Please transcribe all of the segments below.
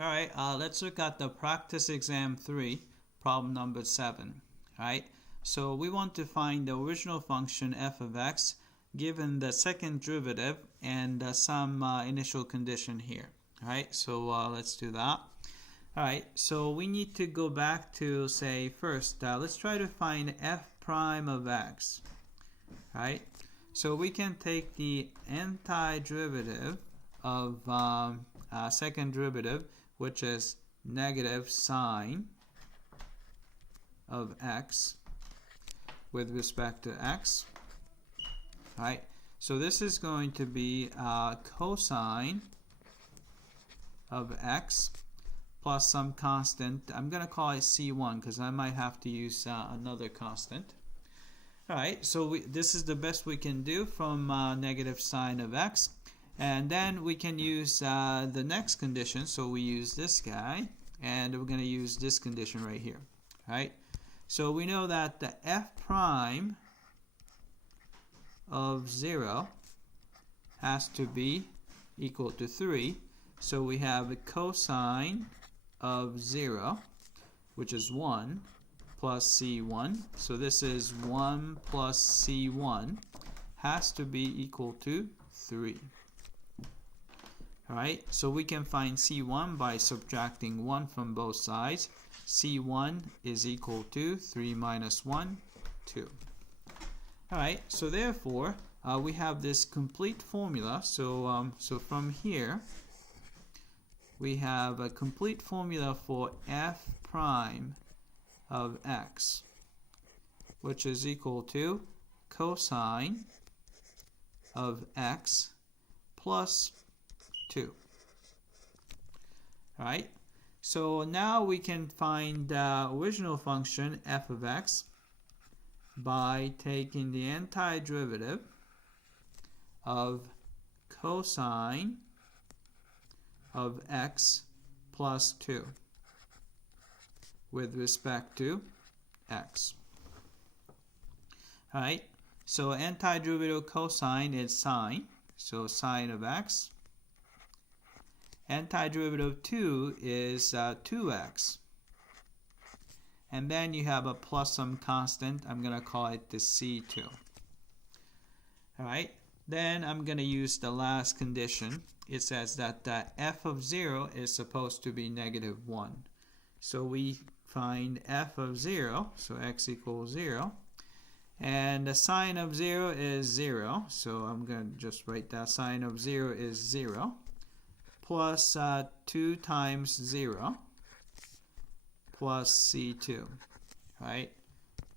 Alright, let's look at the practice exam 3, problem number 7. Alright, so we want to find the original function f of x given the second derivative and some initial condition here. Alright, so let's do that. Alright, so we need to go back to, say, first, let's try to find f prime of x. Alright, so we can take the antiderivative of second derivative, which is negative sine of x with respect to x. Right? So this is going to be cosine of x plus some constant. I'm going to call it c1 because I might have to use another constant. Alright, so this is the best we can do from negative sine of x. And then we can use the next condition. So we use this guy, and we're going to use this condition right here. Right? So we know that the f prime of 0 has to be equal to 3. So we have a cosine of 0, which is 1, plus c1. So this is 1 plus c1 has to be equal to 3. Alright, so we can find c1 by subtracting 1 from both sides. c1 is equal to 3 minus 1, 2. Alright, so therefore, we have this complete formula. So from here, we have a complete formula for f prime of x, which is equal to cosine of x plus 2. Alright, so now we can find the original function f of x by taking the antiderivative of cosine of x plus 2 with respect to x. Alright, so antiderivative cosine is sine, so sine of x. Antiderivative 2 is 2x. And then you have a plus some constant. I'm going to call it the c2. Alright, then I'm going to use the last condition. It says that f of 0 is supposed to be negative 1. So we find f of 0, so x equals 0. And the sine of 0 is 0. So I'm going to just write that sine of 0 is 0. Plus 2 times 0 plus c2, right?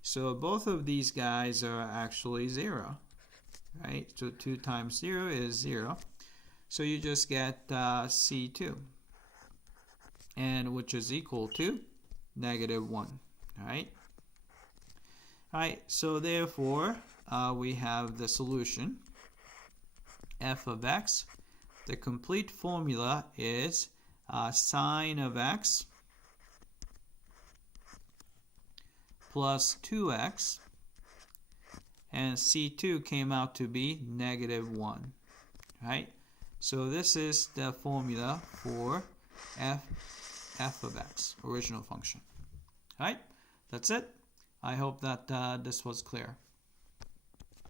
So both of these guys are actually 0, right? So 2 times 0 is 0. So you just get c2, and which is equal to negative 1, right? Alright, so therefore we have the solution, f of x. The complete formula is sine of x plus 2x, and c2 came out to be negative 1. Right? So this is the formula for f of x, original function. Right? That's it. I hope that this was clear.